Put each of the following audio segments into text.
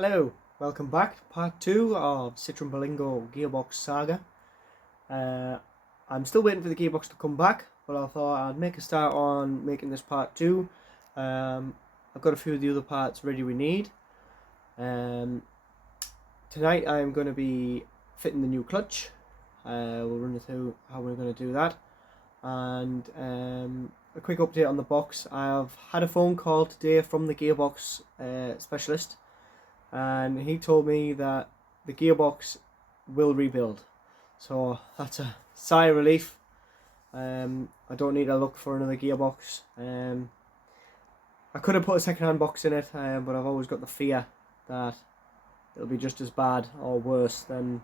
Hello, welcome back to part 2 of Citroen Berlingo Gearbox Saga. I'm still waiting for the gearbox to come back, but I thought I'd make a start on making this part 2. I've got a few of the other parts ready we need. Tonight I'm going to be fitting the new clutch. We'll run you through how we're going to do that. And a quick update on the box. I've had a phone call today from the gearbox specialist, and he told me that the gearbox will rebuild, so that's a sigh of relief. I don't need to look for another gearbox. I could have put a second-hand box in it, but I've always got the fear that it'll be just as bad or worse than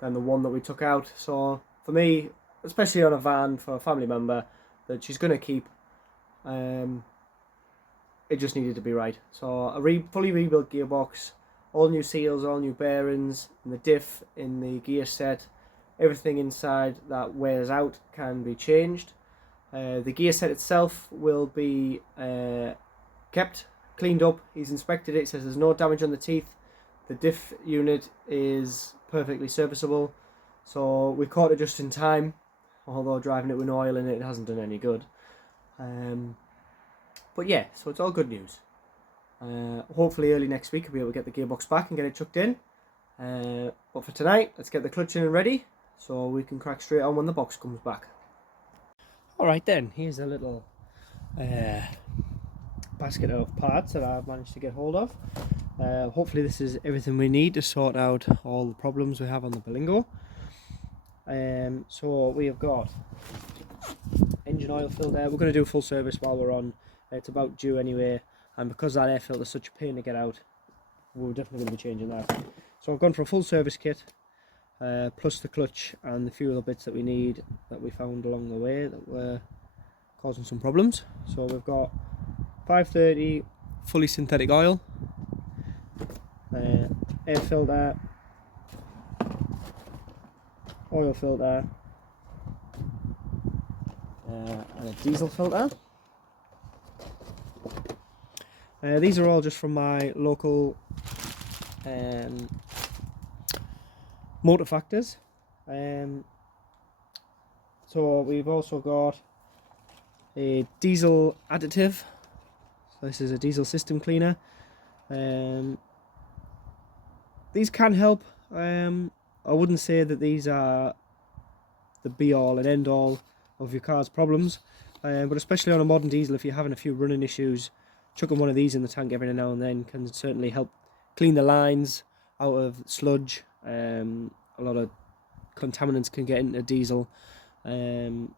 the one that we took out. So for me, especially on a van for a family member that she's going to keep, it just needed to be right. So a fully rebuilt gearbox, all new seals, all new bearings, in the diff, in the gear set, everything inside that wears out can be changed. The gear set itself will be kept, cleaned up. He's inspected it, says there's no damage on the teeth. The diff unit is perfectly serviceable, so we caught it just in time, although driving it with no oil in it hasn't done any good. But yeah, so it's all good news. Hopefully early next week we'll be able to get the gearbox back and get it chucked in. But for tonight, let's get the clutch in and ready so we can crack straight on when the box comes back. Alright then, here's a little basket of parts that I've managed to get hold of. Hopefully this is everything we need to sort out all the problems we have on the Berlingo. So we have got engine oil filter. We're going to do a full service while we're on. It's about due anyway, and because that air filter is such a pain to get out, we're definitely going to be changing that. So I've gone for a full service kit, plus the clutch and the few other bits that we need that we found along the way that were causing some problems. So we've got 530 fully synthetic oil, air filter, oil filter, and a diesel filter. These are all just from my local motor factors. So we've also got a diesel additive. So this is a diesel system cleaner. These can help. I wouldn't say that these are the be all and end all of your car's problems, but especially on a modern diesel, if you're having a few running issues, chucking one of these in the tank every now and then can certainly help clean the lines out of sludge. A lot of contaminants can get into diesel and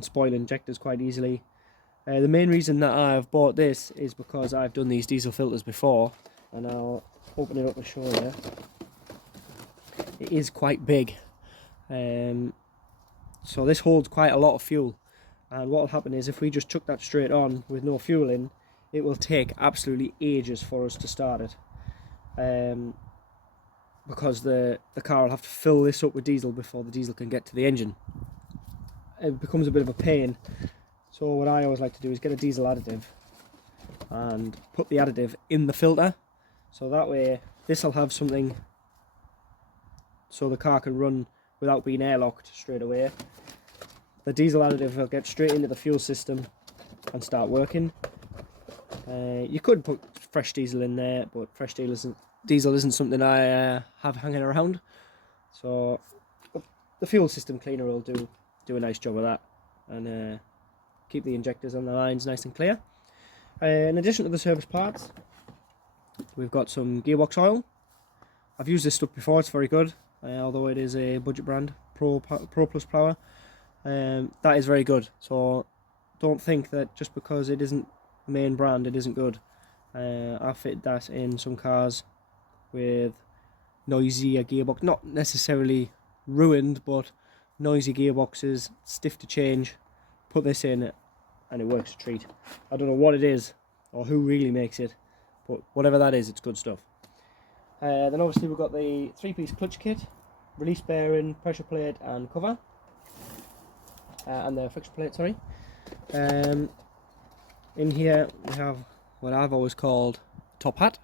spoil injectors quite easily. The main reason that I've bought this is because I've done these diesel filters before, and I'll open it up and show you. It is quite big, so this holds quite a lot of fuel, and what will happen is if we just chuck that straight on with no fuel in, it will take absolutely ages for us to start it, because the car will have to fill this up with diesel before the diesel can get to the engine. It becomes a bit of a pain. So what I always like to do is get a diesel additive and put the additive in the filter, so that way this will have something so the car can run without being airlocked straight away. The diesel additive will get straight into the fuel system and start working. You could put fresh diesel in there, but fresh diesel isn't something I have hanging around. So the fuel system cleaner will do a nice job of that, and keep the injectors on the lines nice and clear. In addition to the service parts, we've got some gearbox oil. I've used this stuff before, it's very good, although it is a budget brand, Pro Plus Power. That is very good, so don't think that just because it isn't the main brand it isn't good. I've fitted that in some cars with noisier gearbox, not necessarily ruined, but noisy gearboxes, stiff to change. Put this in and it works a treat. I don't know what it is or who really makes it, but whatever that is, it's good stuff. Then obviously we've got the 3-piece clutch kit, release bearing, pressure plate and cover, and the friction plate, sorry. In here we have what I've always called top hat.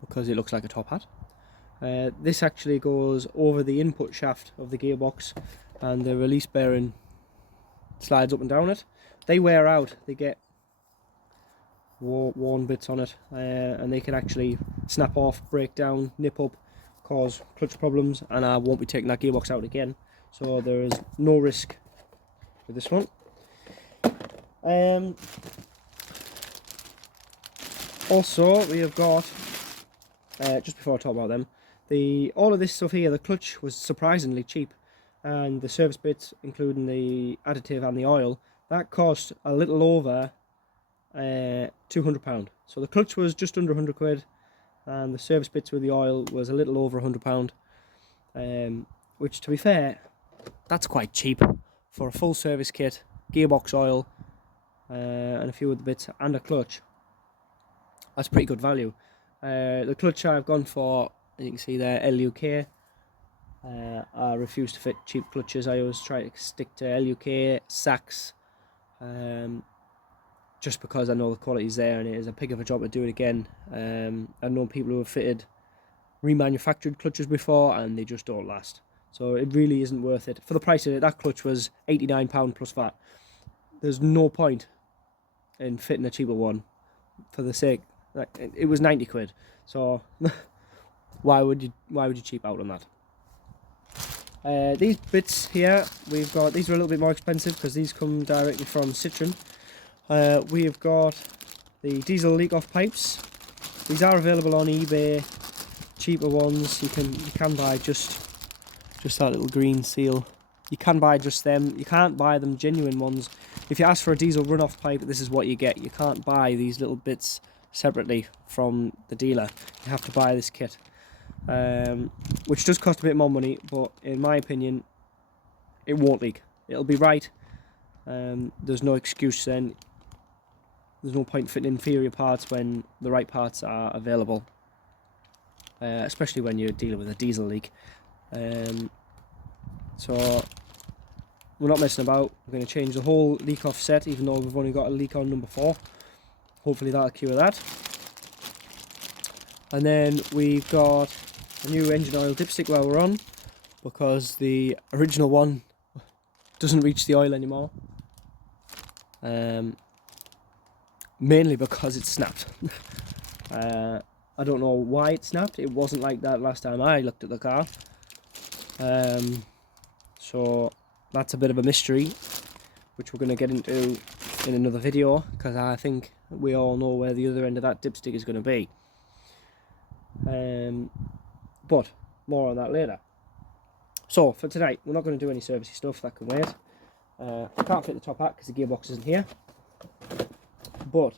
because it looks like a top hat. This actually goes over the input shaft of the gearbox, and the release bearing slides up and down it. They wear out, they get worn bits on it, and they can actually snap off, break down, nip up, cause clutch problems, and I won't be taking that gearbox out again, so there is no risk with this one. Also, we have got, just before I talk about them, all of this stuff here, the clutch was surprisingly cheap, and the service bits, including the additive and the oil, that cost a little over £200. So the clutch was just under 100 quid, and the service bits with the oil was a little over £100, which, to be fair, that's quite cheap for a full service kit, gearbox oil, and a few of the bits, and a clutch. That's pretty good value. The clutch I've gone for, as you can see there, LUK. I refuse to fit cheap clutches. I always try to stick to LUK, Sachs, just because I know the quality is there, and it is a pig of a job to do it again. I've known people who have fitted remanufactured clutches before, and they just don't last. So it really isn't worth it. For the price of it, that clutch was £89 plus VAT. There's no point in fitting a cheaper one for the sake, like, it was 90 quid. So why would you cheap out on that? These bits here, we've got, these are a little bit more expensive because these come directly from Citroen. We've got the diesel leak-off pipes. These are available on eBay, cheaper ones. You can buy just that little green seal. You can buy just them. You can't buy them genuine ones. If you ask for a diesel runoff pipe, this is what you get. You can't buy these little bits separately from the dealer. You have to buy this kit, which does cost a bit more money, but in my opinion, it won't leak. It'll be right. There's no excuse then. There's no point fitting inferior parts when the right parts are available, especially when you're dealing with a diesel leak. So we're not messing about. We're going to change the whole leak off set, even though we've only got a leak on number 4. Hopefully that'll cure that. And then we've got a new engine oil dipstick while we're on, because the original one doesn't reach the oil anymore. Mainly because it snapped. I don't know why it snapped. It wasn't like that last time I looked at the car. So that's a bit of a mystery, which we're going to get into in another video, because I think we all know where the other end of that dipstick is going to be. But more on that later. So for tonight, we're not going to do any servicey stuff, that can wait. I can't fit the top hat because the gearbox isn't here, but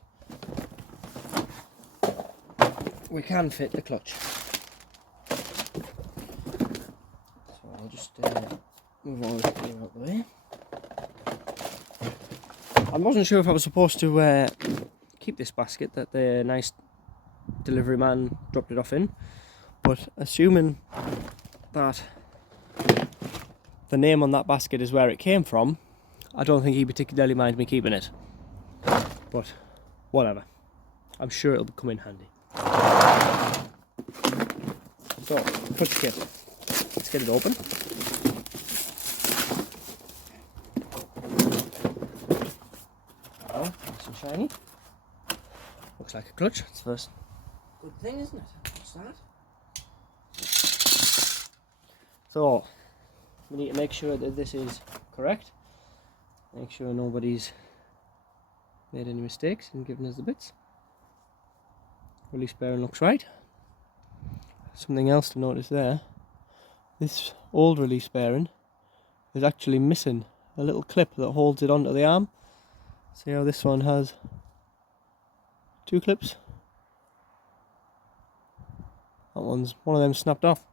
we can fit the clutch. So I'll just move all this gear out the way. I wasn't sure if I was supposed to keep this basket that the nice delivery man dropped it off in, but assuming that the name on that basket is where it came from, I don't think he particularly minds me keeping it. But whatever, I'm sure it'll come in handy. So, clutch kit. Let's get it open. Oh, nice and shiny. Looks like a clutch. It's the first good thing, isn't it? What's that? So, we need to make sure that this is correct. Make sure nobody's made any mistakes in giving us the bits. Release bearing looks right. Something else to notice there. This old release bearing is actually missing a little clip that holds it onto the arm. See how this one has 2 clips? One of them snapped off.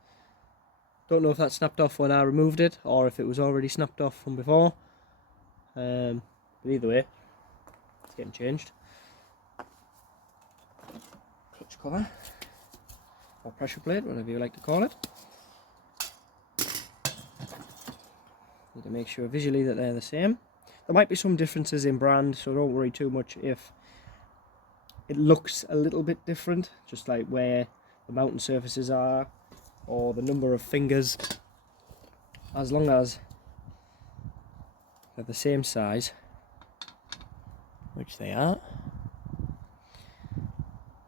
Don't know if that snapped off when I removed it or if it was already snapped off from before. But either way, it's getting changed. Clutch cover, or pressure plate, whatever you like to call it. Need to make sure visually that they're the same. There might be some differences in brand, so don't worry too much if it looks a little bit different, just like where the mounting surfaces are, or the number of fingers, as long as they're the same size, which they are.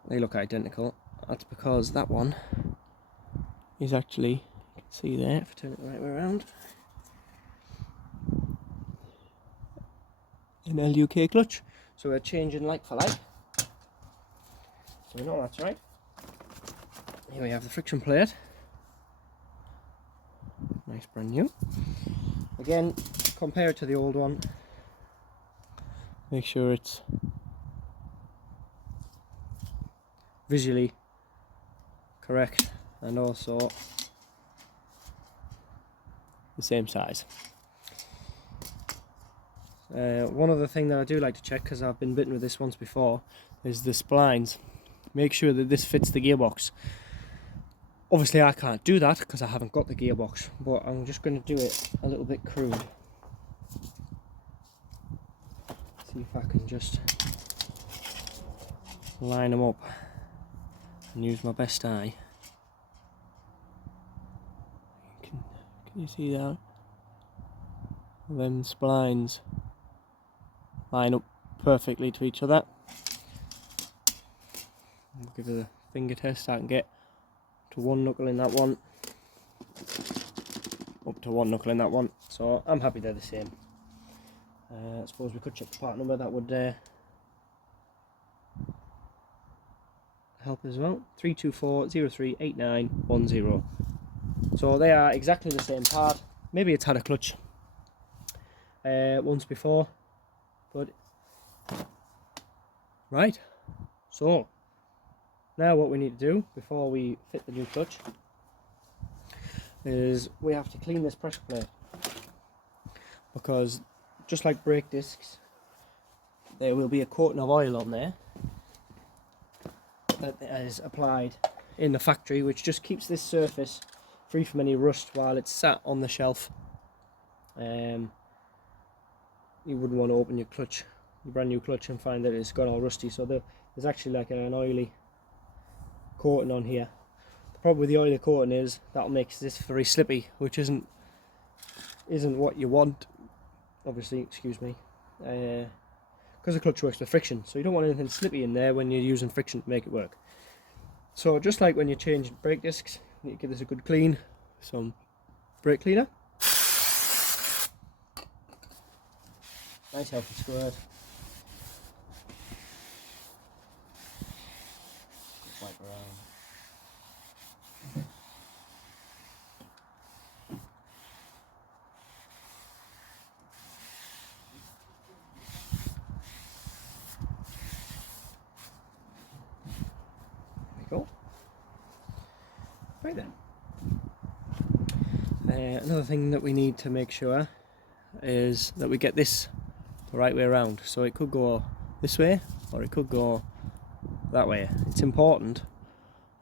They look identical. That's because that one is actually, you can see there, if I turn it the right way around, an LUK clutch. So we're changing like for like. So we know that's right. Here we have the friction plate. Nice brand new. Again, compare it to the old one. Make sure it's visually correct and also the same size. One other thing that I do like to check, because I've been bitten with this once before, is the splines. Make sure that this fits the gearbox. Obviously I can't do that because I haven't got the gearbox, but I'm just going to do it a little bit crude. See if I can just line them up and use my best eye. Can you see that? Them splines line up perfectly to each other. I'll give it a finger test. I can get to one knuckle in that one, up to one knuckle in that one, so I'm happy they're the same. I suppose we could check the part number, that would help as well. 324038910. So they are exactly the same part. Maybe it's had a clutch once before, but right. So now what we need to do before we fit the new clutch is we have to clean this pressure plate, because just like brake discs, there will be a coating of oil on there that is applied in the factory, which just keeps this surface free from any rust while it's sat on the shelf. You wouldn't want to open your clutch, your brand new clutch, and find that it's gone all rusty. So there's actually like an oily coating on here. The problem with the oily coating is that'll make this very slippy, which isn't what you want, obviously, excuse me, because the clutch works with friction, so you don't want anything slippy in there when you're using friction to make it work. So just like when you change brake discs, you need to give this a good clean, some brake cleaner, nice healthy squirt. Just wipe around. There we go. Right then. Another thing that we need to make sure is that we get this the right way around. So it could go this way or it could go that way. It's important,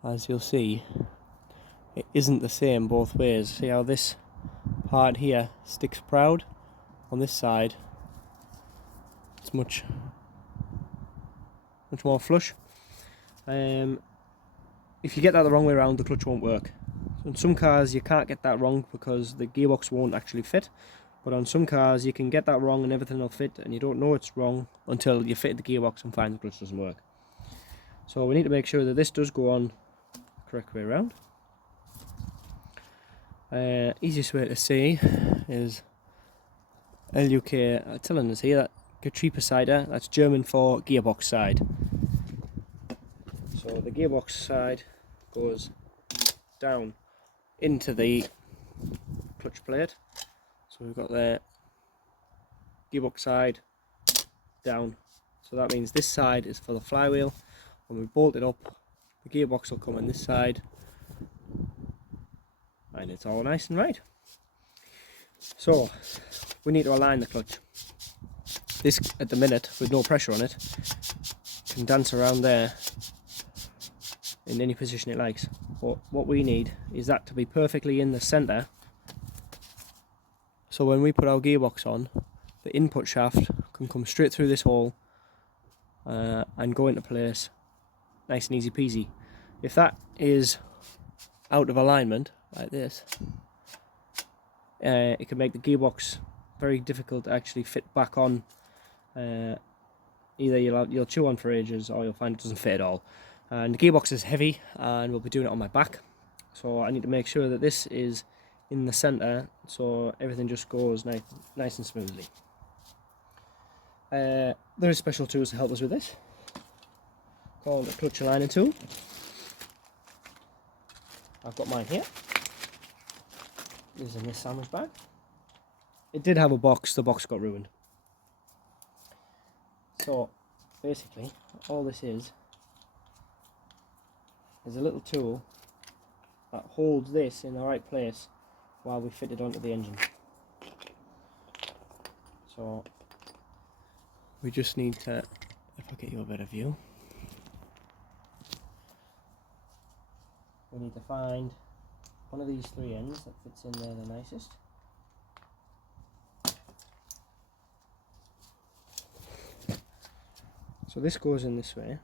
as you'll see, it isn't the same both ways. See how this part here sticks proud on this side? It's much more flush. If you get that the wrong way around, the clutch won't work. So in some cars you can't get that wrong because the gearbox won't actually fit, but on some cars you can get that wrong and everything will fit, and you don't know it's wrong until you fit the gearbox and find the clutch doesn't work. So we need to make sure that this does go on the correct way around. Easiest way to see is LUK cylinders here, that Getriebesseite, that's German for gearbox side. So the gearbox side goes down into the clutch plate. So we've got the gearbox side down. So that means this side is for the flywheel. When we bolt it up, the gearbox will come on this side, and it's all nice and right. So we need to align the clutch. This, at the minute, with no pressure on it, can dance around there in any position it likes. But what we need is that to be perfectly in the centre, so when we put our gearbox on, the input shaft can come straight through this hole and go into place nice and easy peasy. If that is out of alignment like this, it can make the gearbox very difficult to actually fit back on. Either you'll chew on for ages, or you'll find it doesn't fit at all. And the gearbox is heavy, and we'll be doing it on my back, so I need to make sure that this is in the center, so everything just goes nice and smoothly. There is special tools to help us with this, called a clutch aligner tool. I've got mine here. This is in this sandwich bag. It did have a box, the box got ruined. So basically all this is a little tool that holds this in the right place while we fit it onto the engine. So we just need to, if I get you a better view, we need to find one of these three ends that fits in there the nicest. So this goes in this way.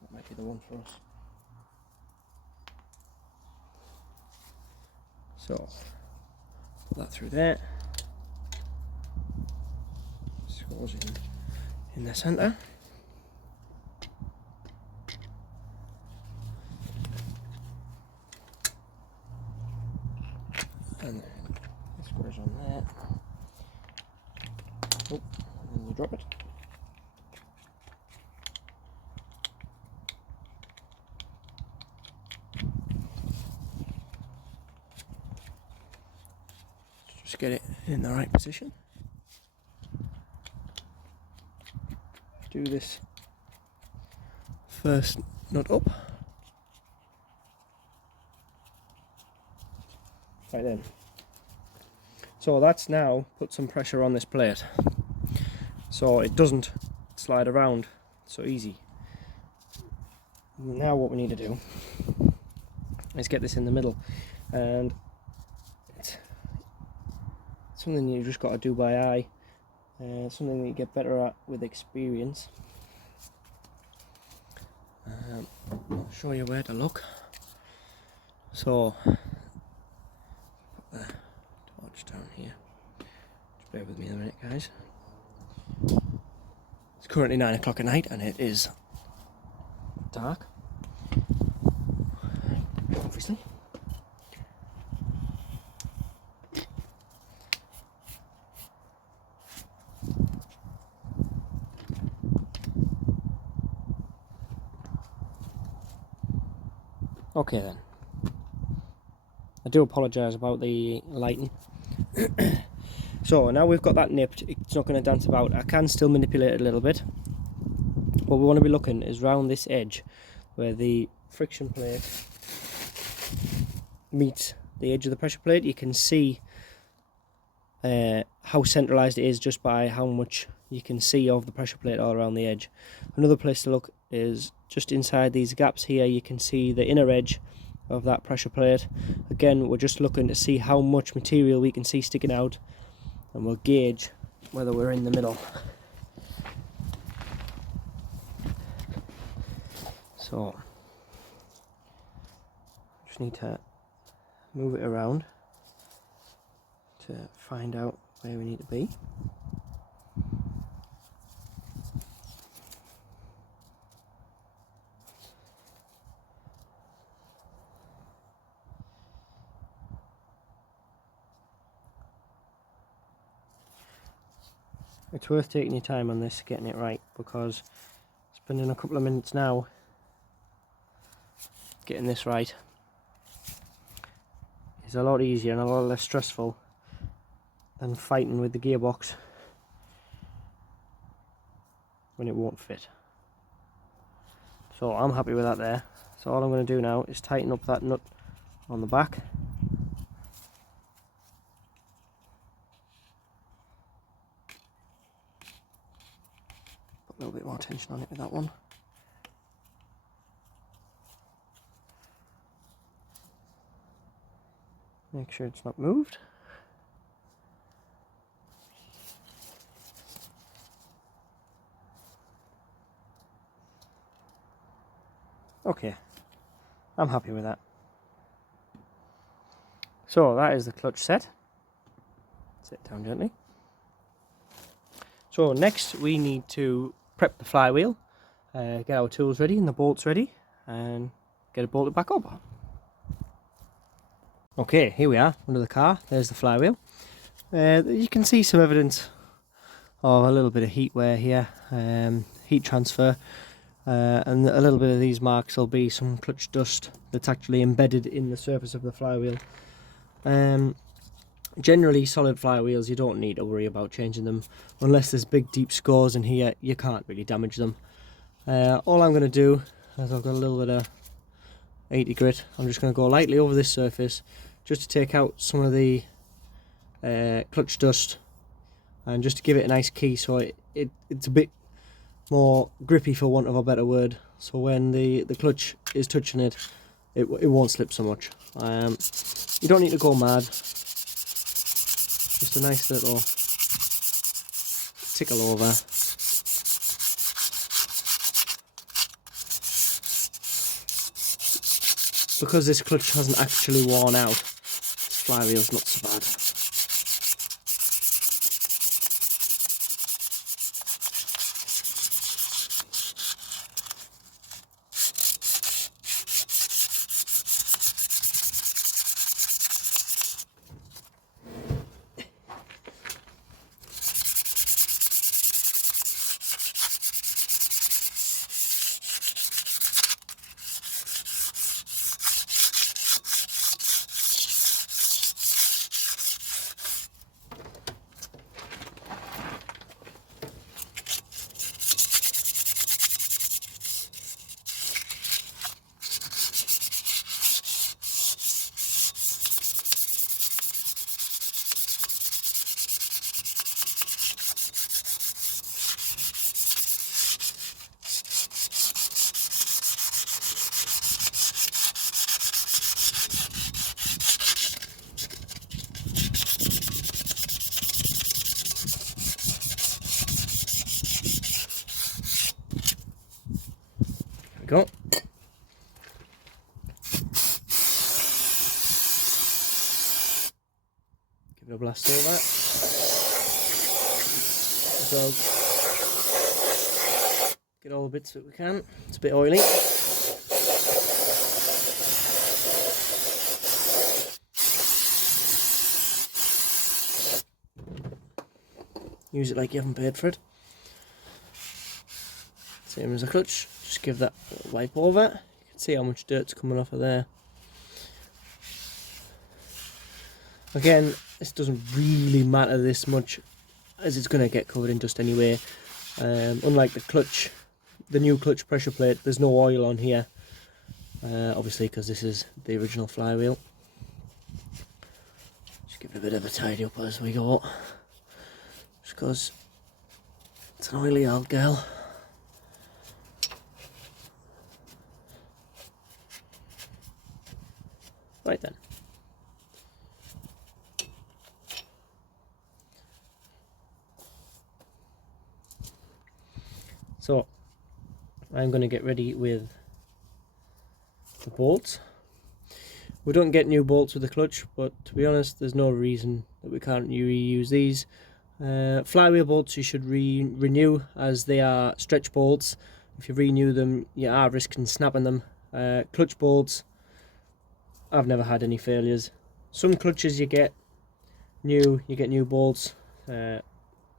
That might be the one for us. So put that through there. This goes in the centre. And then this goes on there. Oh, and then you drop it. Just get it in the right position. Do this first nut up. Right then. So that's now put some pressure on this plate, so it doesn't slide around so easy. Now what we need to do is get this in the middle, and it's something you just got to do by eye, something that you get better at with experience. I'll show you where to look. So torch down here. Just bear with me a minute, guys. It's currently 9 o'clock at night and it is dark, obviously. Okay then. I do apologise about the lighting. So now we've got that nipped, it's not going to dance about. I can still manipulate it a little bit. What we want to be looking is round this edge where the friction plate meets the edge of the pressure plate. You can see how centralised it is just by how much you can see of the pressure plate all around the edge. Another place to look is just inside these gaps here. You can see the inner edge of that pressure plate. Again, we're just looking to see how much material we can see sticking out, and we'll gauge whether we're in the middle. So just need to move it around to find out where we need to be. It's worth taking your time on this, getting it right, because spending a couple of minutes now getting this right is a lot easier and a lot less stressful than fighting with the gearbox when it won't fit. So I'm happy with that there. So all I'm going to do now is tighten up that nut on the back. Put a little bit more tension on it with that one. Make sure it's not moved. Okay, I'm happy with that. So that is the clutch set. Sit it down gently. So next we need to prep the flywheel, get our tools ready and the bolts ready, and get it bolted back up. Okay, here we are under the car. There's the flywheel. You can see some evidence of a little bit of heat wear here, heat transfer, and a little bit of these marks will be some clutch dust that's actually embedded in the surface of the flywheel. Generally solid flywheels, you don't need to worry about changing them unless there's big deep scores in here. You can't really damage them. All I'm going to do is, I've got a little bit of 80 grit, I'm just going to go lightly over this surface just to take out some of the clutch dust, and just to give it a nice key so it's a bit more grippy, for want of a better word, so when the clutch is touching it, it won't slip so much. You don't need to go mad, just a nice little tickle over. Because this clutch hasn't actually worn out, this flywheel's not so bad. Go. Give it a blast over. So get all the bits that we can. It's a bit oily. Use it like you haven't paid for it. Same as a clutch. Just give that a little wipe over. You can see how much dirt's coming off of there. Again, this doesn't really matter this much, as it's going to get covered in dust anyway. Unlike the clutch, the new clutch pressure plate, there's no oil on here. Obviously, because this is the original flywheel. Just give it a bit of a tidy up as we go. Just because it's an oily old girl. Right then. So I'm going to get ready with the bolts. We don't get new bolts with the clutch, but to be honest, there's no reason that we can't reuse these. Flywheel bolts you should renew, as they are stretch bolts. If you renew them, you are risking snapping them. Clutch bolts, I've never had any failures. Some clutches you get new bolts.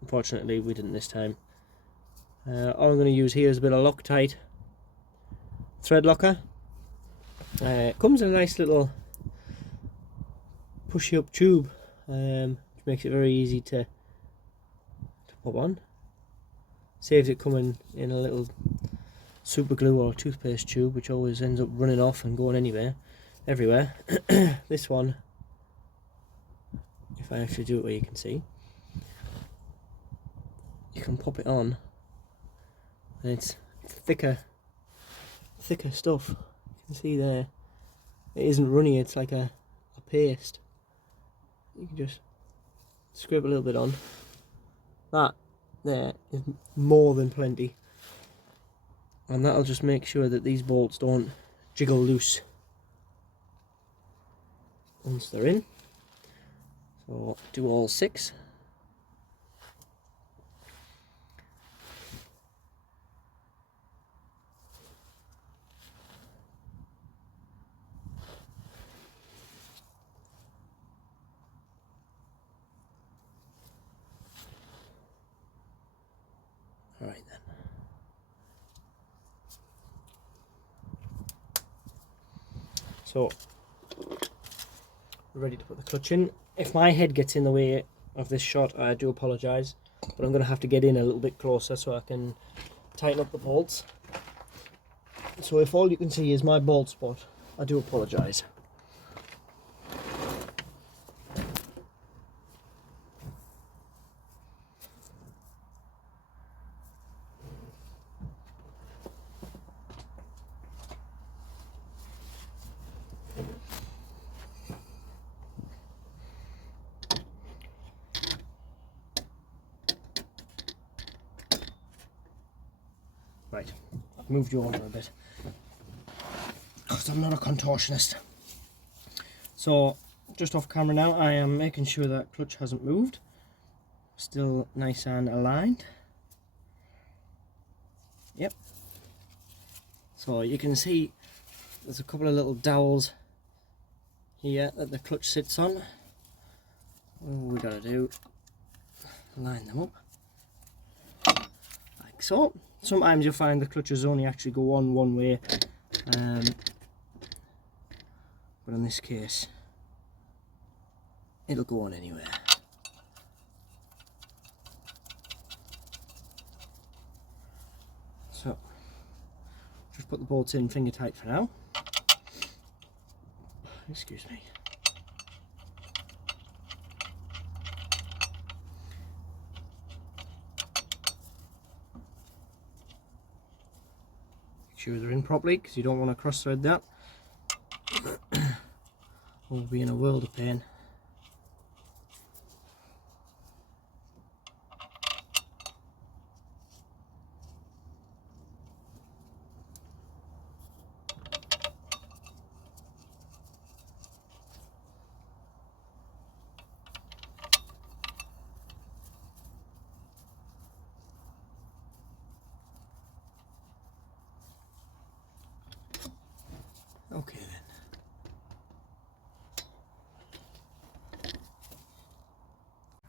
Unfortunately, we didn't this time. All I'm going to use here is a bit of Loctite thread locker. It comes in a nice little pushy up tube, which makes it very easy to pop on. Saves it coming in a little super glue or toothpaste tube, which always ends up running off and going everywhere. This one, if I actually do it where you can see, you can pop it on, and it's thicker stuff. You can see there, it isn't runny, it's like a paste. You can just scrape a little bit on. That there is more than plenty, and that'll just make sure that these bolts don't jiggle loose once they're in. So do all 6. Alright then. So, we're ready to put the clutch in. If my head gets in the way of this shot, I do apologise, but I'm going to have to get in a little bit closer so I can tighten up the bolts. So if all you can see is my bald spot, I do apologise. Right, I've moved you over a bit because I'm not a contortionist. So just off camera now, I am making sure that clutch hasn't moved. Still nice and aligned. Yep. So you can see there's a couple of little dowels here that the clutch sits on. All we gotta do, line them up like so. Sometimes you'll find the clutches only actually go on one way, but in this case it'll go on anywhere. So just put the bolts in finger tight for now. Excuse me. Make sure they're in properly because you don't want to cross thread that. We'll be in a world of pain. Okay then.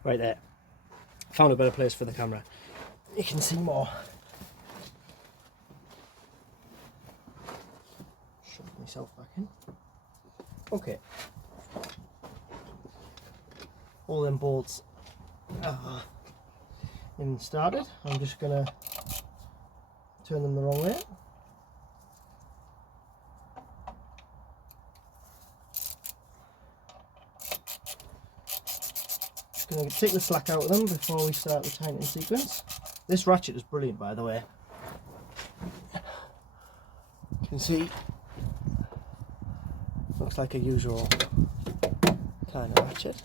Right there. Found a better place for the camera. You can see more. Shove myself back in. Okay. All them bolts are in and started. I'm just gonna turn them the wrong way. Going to take the slack out of them before we start the tightening sequence. This ratchet is brilliant, by the way. You can see, looks like a usual kind of ratchet,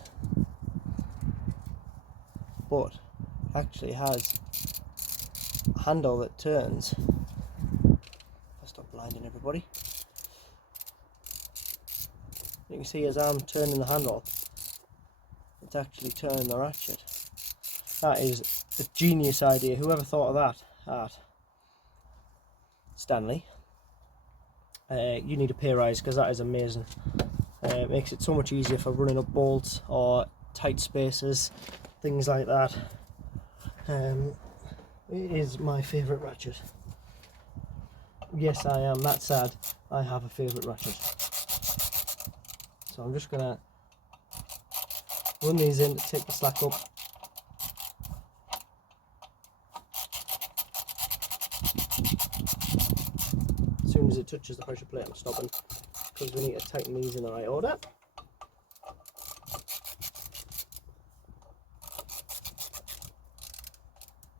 but actually has a handle that turns. I'll stop blinding everybody. You can see as I'm turning the handle, it's actually turning the ratchet. That is a genius idea. Whoever thought of that? Stanley. You need a pay rise because that is amazing. It makes it so much easier for running up bolts or tight spaces, things like that. It is my favourite ratchet. Yes, I am that sad. I have a favourite ratchet. So I'm just going to run these in to take the slack up. As soon as it touches the pressure plate, I'm stopping because we need to tighten these in the right order.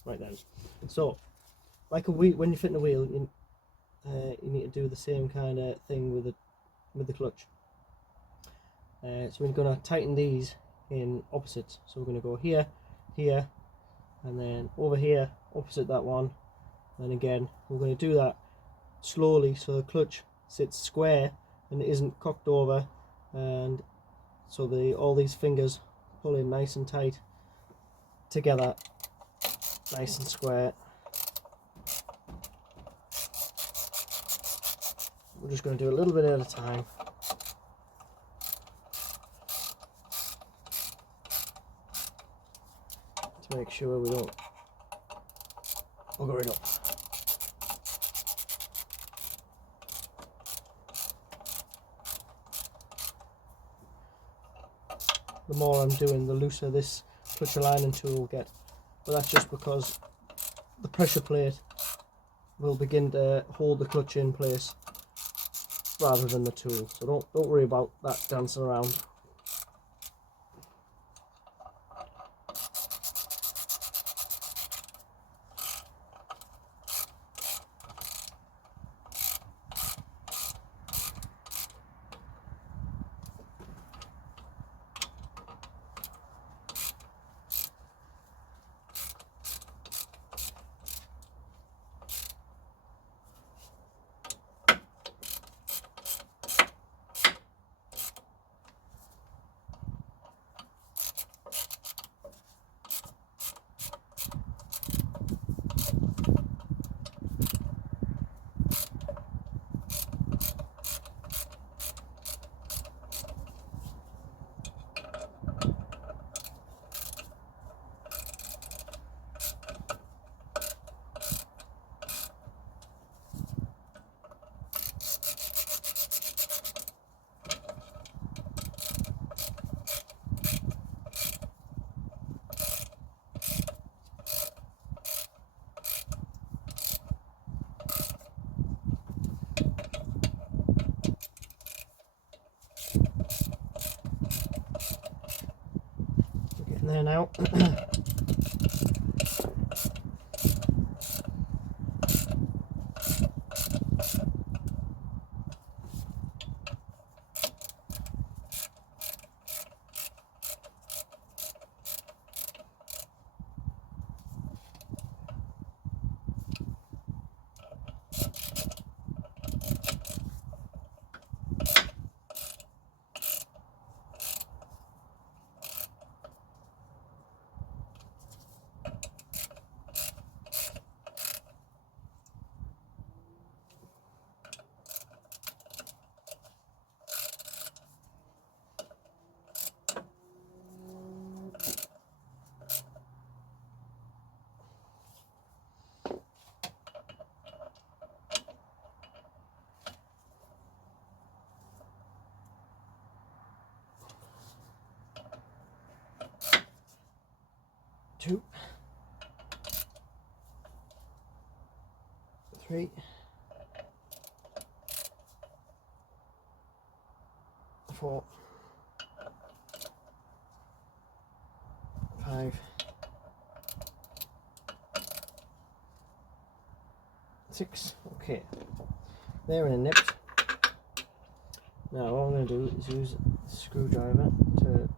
Right then. So, like a wheel, when you're fitting a wheel, you need to do the same kind of thing with the clutch. So we're going to tighten these in opposites. So we're going to go here, here, and then over here, opposite that one. And again, we're going to do that slowly so the clutch sits square and it isn't cocked over and so all these fingers pull in nice and tight together, nice and square. We're just going to do a little bit at a time. To make sure we don't bugger it up. The more I'm doing, the looser this clutch aligning tool will get, but that's just because the pressure plate will begin to hold the clutch in place rather than the tool. So don't worry about that dancing around. There now. Two, three, four, 5, 6. Okay, they're in a nip. Now what I'm going to do is use the screwdriver to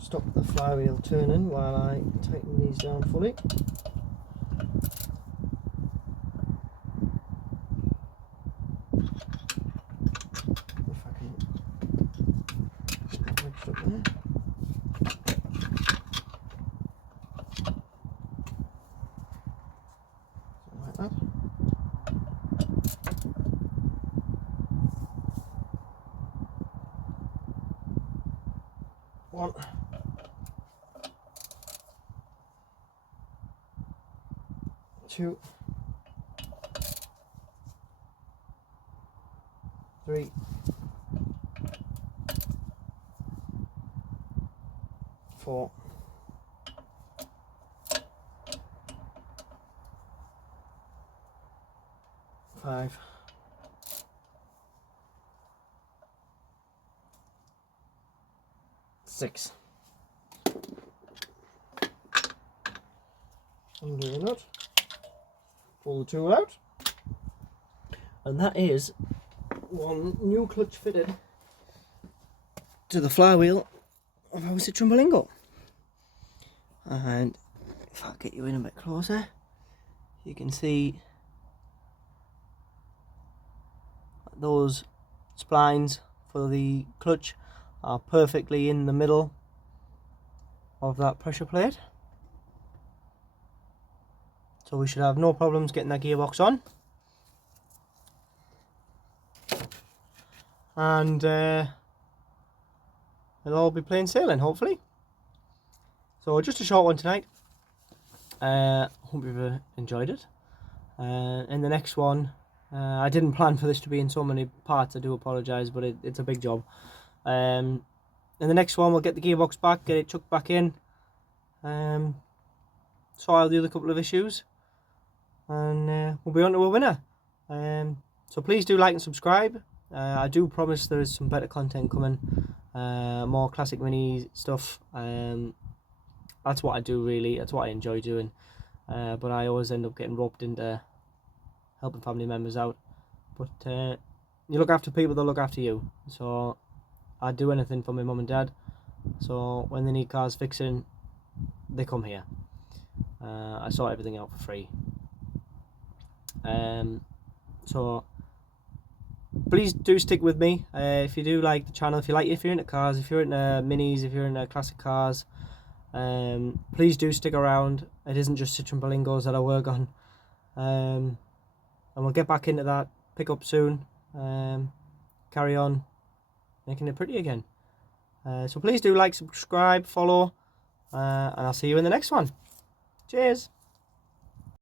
stop the flywheel turning while I tighten these down fully. If I can get that wedged up there. Something like that. One. 2, 3, 4, 5, 6. Undo the nut. Pull the tool out, and that is one new clutch fitted to the flywheel of our Citroen Berlingo. And if I get you in a bit closer, you can see those splines for the clutch are perfectly in the middle of that pressure plate. So we should have no problems getting that gearbox on. And it'll all be plain sailing, hopefully. So just a short one tonight. Hope you've enjoyed it. In the next one, I didn't plan for this to be in so many parts, I do apologise, but it's a big job. In the next one, we'll get the gearbox back, get it chucked back in, sort out the other couple of issues, and we'll be on to a winner. So please do like and subscribe. I do promise there is some better content coming, more classic mini stuff. That's what I do really, that's what I enjoy doing, but I always end up getting roped into helping family members out. But you look after people, they'll look after you. So I'd do anything for my mum and dad. So when they need cars fixing, they come here. I sort everything out for free. So please do stick with me. If you do like the channel, if you're into cars, if you're into minis, if you're into classic cars, please do stick around. It isn't just Citroen Berlingos that I work on. And we'll get back into that, pick up soon, carry on making it pretty again. So please do like, subscribe, follow, and I'll see you in the next one. Cheers!